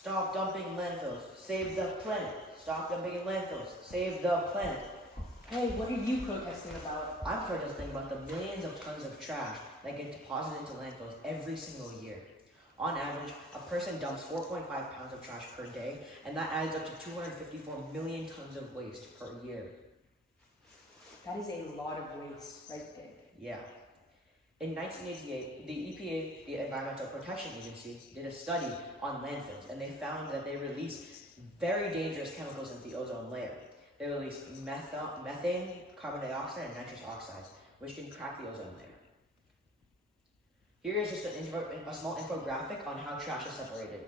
Stop dumping in landfills. Save the planet. Stop dumping in landfills. Save the planet. Hey, what are you protesting about? I'm protesting about the millions of tons of trash that get deposited into landfills every single year. On average, a person dumps 4.5 pounds of trash per day, and that adds up to 254 million tons of waste per year. That is a lot of waste right there. Yeah. In 1988, the EPA, the Environmental Protection Agency, did a study on landfills, and they found that they release very dangerous chemicals into the ozone layer. They release methane, carbon dioxide, and nitrous oxide, which can crack the ozone layer. Here is just a small infographic on how trash is separated.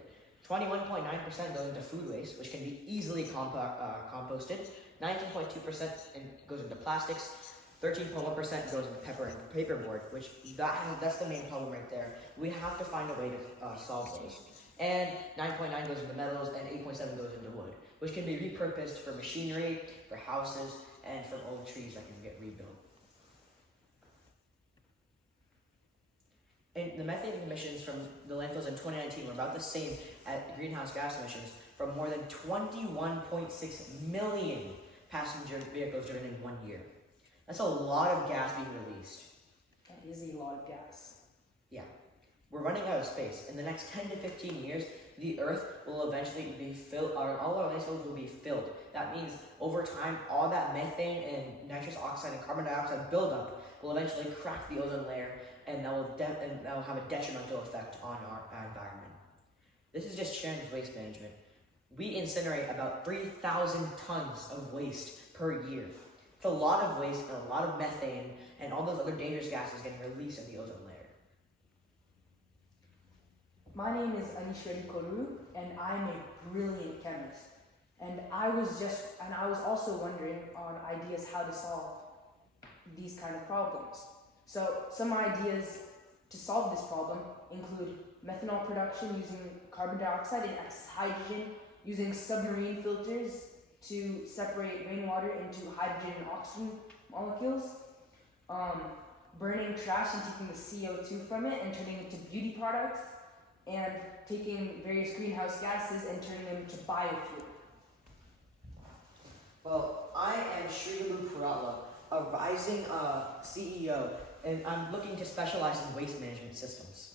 21.9% goes into food waste, which can be easily composted. 19.2% goes into plastics. 13.1% goes into paperboard, which that's the main problem right there. We have to find a way to solve those. And 9.9 goes into metals, and 8.7 goes into wood, which can be repurposed for machinery, for houses, and from old trees that can get rebuilt. And the methane emissions from the landfills in 2019 were about the same as greenhouse gas emissions from more than 21.6 million passenger vehicles driven in 1 year. That's a lot of gas being released. That is a lot of gas. Yeah. We're running out of space. In the next 10 to 15 years, the Earth will eventually be filled, or all our landfills will be filled. That means over time, all that methane and nitrous oxide and carbon dioxide buildup will eventually crack the ozone layer, and that will have a detrimental effect on our environment. This is just Sharon's waste management. We incinerate about 3,000 tons of waste per year. It's a lot of waste and a lot of methane and all those other dangerous gases getting released in the ozone layer. My name is Anishwari Koru, and I'm a brilliant chemist. And I was also wondering on ideas how to solve these kind of problems. So some ideas to solve this problem include methanol production using carbon dioxide and excess hydrogen, using submarine filters to separate rainwater into hydrogen and oxygen molecules, burning trash and taking the CO2 from it and turning it into beauty products, and taking various greenhouse gases and turning them into biofuel. Well, I am Srivalu Purala, a rising CEO, and I'm looking to specialize in waste management systems.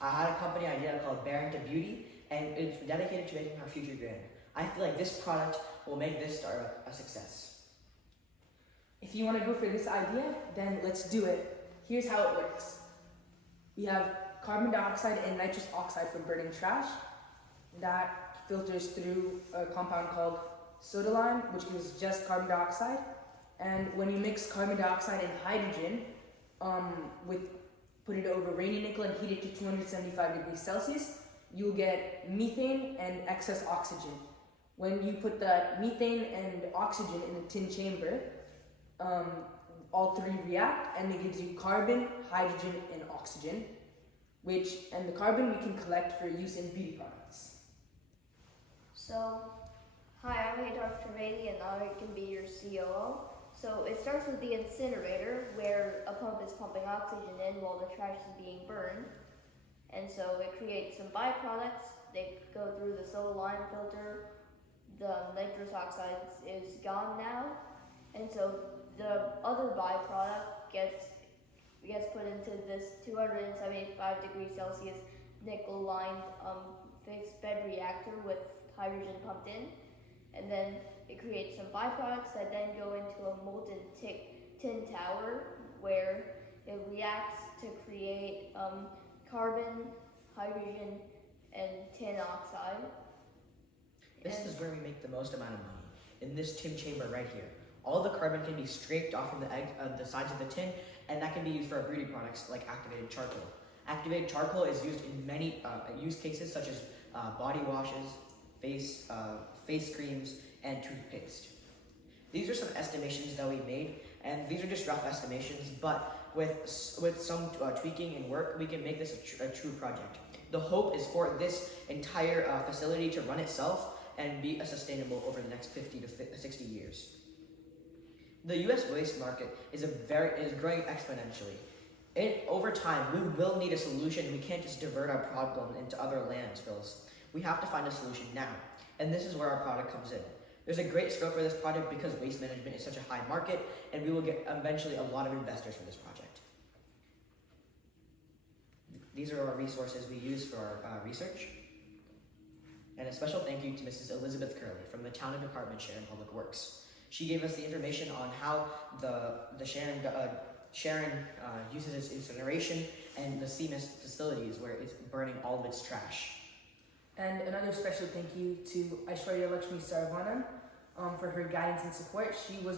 I had a company idea called Ybtc, and it's dedicated to making our future grand. I feel like this product will make this startup a success. If you want to go for this idea, then let's do it. Here's how it works. We have carbon dioxide and nitrous oxide for burning trash. That filters through a compound called soda lime, which is just carbon dioxide. And when you mix carbon dioxide and hydrogen, put it over rainy nickel and heat it to 275 degrees Celsius, you'll get methane and excess oxygen. When you put the methane and oxygen in a tin chamber, all three react, and it gives you carbon, hydrogen, and oxygen, and the carbon we can collect for use in beauty products. So, hi, I'm Haydar Trivedi, and I can be your COO. So it starts with the incinerator, where a pump is pumping oxygen in while the trash is being burned. And so it creates some byproducts. They go through the soda lime filter. The nitrous oxide is gone now. And so the other byproduct gets put into this 275 degrees Celsius nickel-lined fixed bed reactor with hydrogen pumped in. And then it creates some byproducts that then go into a molten tin tower, where it reacts to create carbon, hydrogen, and tin oxide. This is where we make the most amount of money, in this tin chamber right here. All the carbon can be scraped off from the sides of the tin, and that can be used for beauty products like activated charcoal. Activated charcoal is used in many use cases such as body washes, face creams, and toothpaste. These are some estimations that we made, and these are just rough estimations, but with some tweaking and work, we can make this a true project. The hope is for this entire facility to run itself and be sustainable over the next 50 to 60 years. The U.S. waste market is growing exponentially. Over time, we will need a solution. We can't just divert our problem into other landfills. We have to find a solution now, and this is where our product comes in. There's a great scope for this project because waste management is such a high market, and we will get eventually a lot of investors for this project. These are our resources we use for our research. And a special thank you to Mrs. Elizabeth Curley from the Town and Department Sharon Public Works. She gave us the information on how the Sharon uses its incineration and the CMIS facilities where it's burning all of its trash. And another special thank you to Aishwarya Lakshmi Saravanan for her guidance and support. She was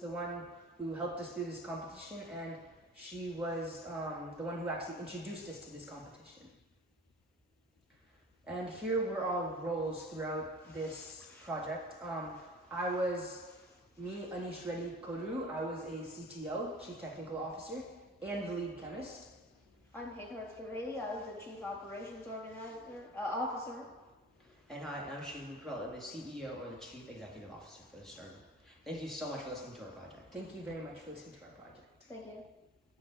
the one who helped us through this competition, and she was the one who actually introduced us to this competition. And here were our roles throughout this project. Anish Reddy Koru, I was a CTO, Chief Technical Officer, and the lead chemist. I'm Haythar Trivedi. I was the Chief Operations Officer. And hi, I'm Shivu Prella, the CEO or the Chief Executive Officer for the startup. Thank you so much for listening to our project. Thank you very much for listening to our project. Thank you.